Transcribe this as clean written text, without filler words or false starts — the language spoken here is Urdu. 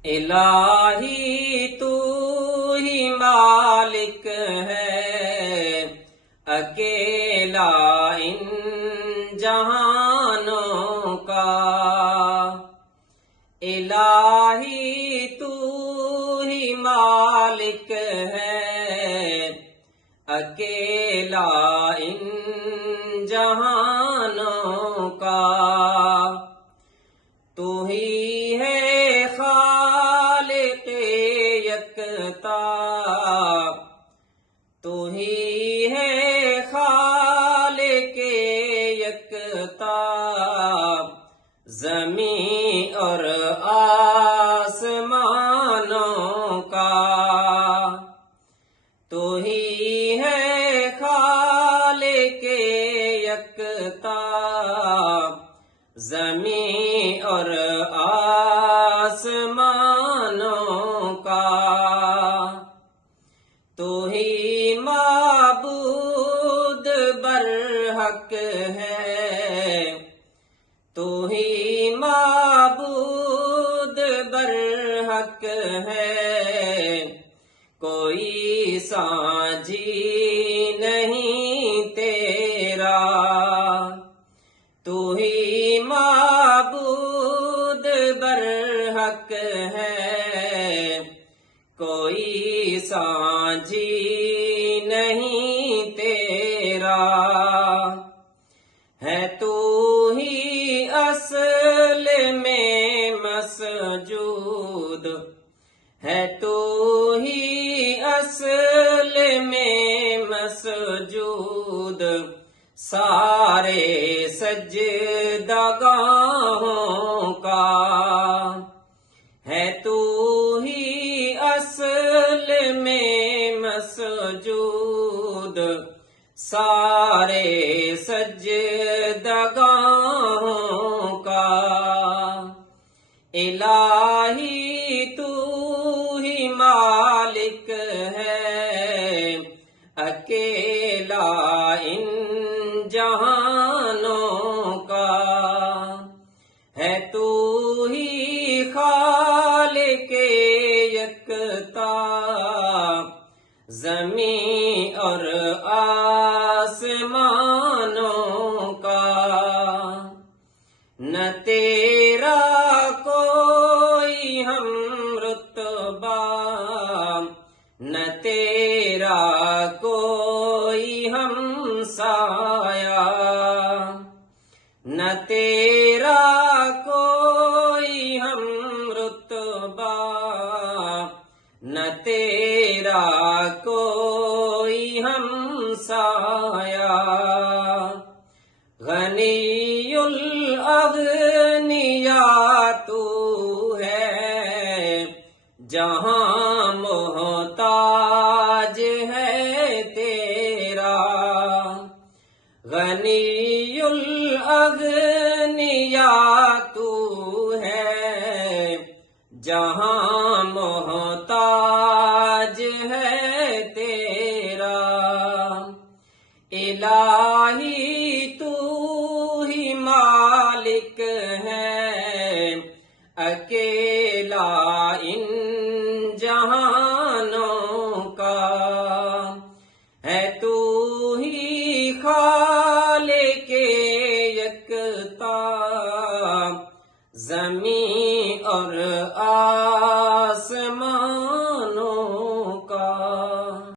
الہی تو ہی مالک ہے اکیلا ان جہانوں کا۔ الہی تو ہی مالک ہے اکیلا ان جہانوں کا۔ تو ہی ہے خالق یکتا، تو ہی ہے خالق یکتا، زمین اور آسمانوں کا۔ تو ہی ہے خالق یکتا، زمین اور آسمانوں کا۔ تو ہی معبود برحق ہے، تو ہی معبود برحق ہے، کوئی سانجھی نہیں تیرا۔ تو ہی معبود برحق ہے، کوئی سانجھی نہیں تیرا۔ ہے تو ہی اصل میں مسجود، ہے تو ہی اصل میں مسجود، سارے سجدگاہوں کا۔ ہے تو ہی اصل میں مسجود، سارے سجدگاہوں کا۔ الہی تو ہی مالک ہے اکیلا ان جہانوں کا۔ ہے تو ہی خالق یکتا، زمین اور آسمانوں کا۔ نہ تیرا کوئی ہم رتبہ، نہ تیرا کوئی ہم سایہ، نہ تیرا کوئی ہم رتبہ، نہ تیرا کوئی ہم سایہ۔ غنی الاغنیاء تو ہے، جہاں محتاج ہے تیرا۔ غنی الاغنیاء تو ہے، جہاں محتاج ہے تیرا۔ الہی تو ہی مالک ہے اکیلا ان جہانوں کا۔ ہے تو ہی خالق یکتا، زمین اور آسمان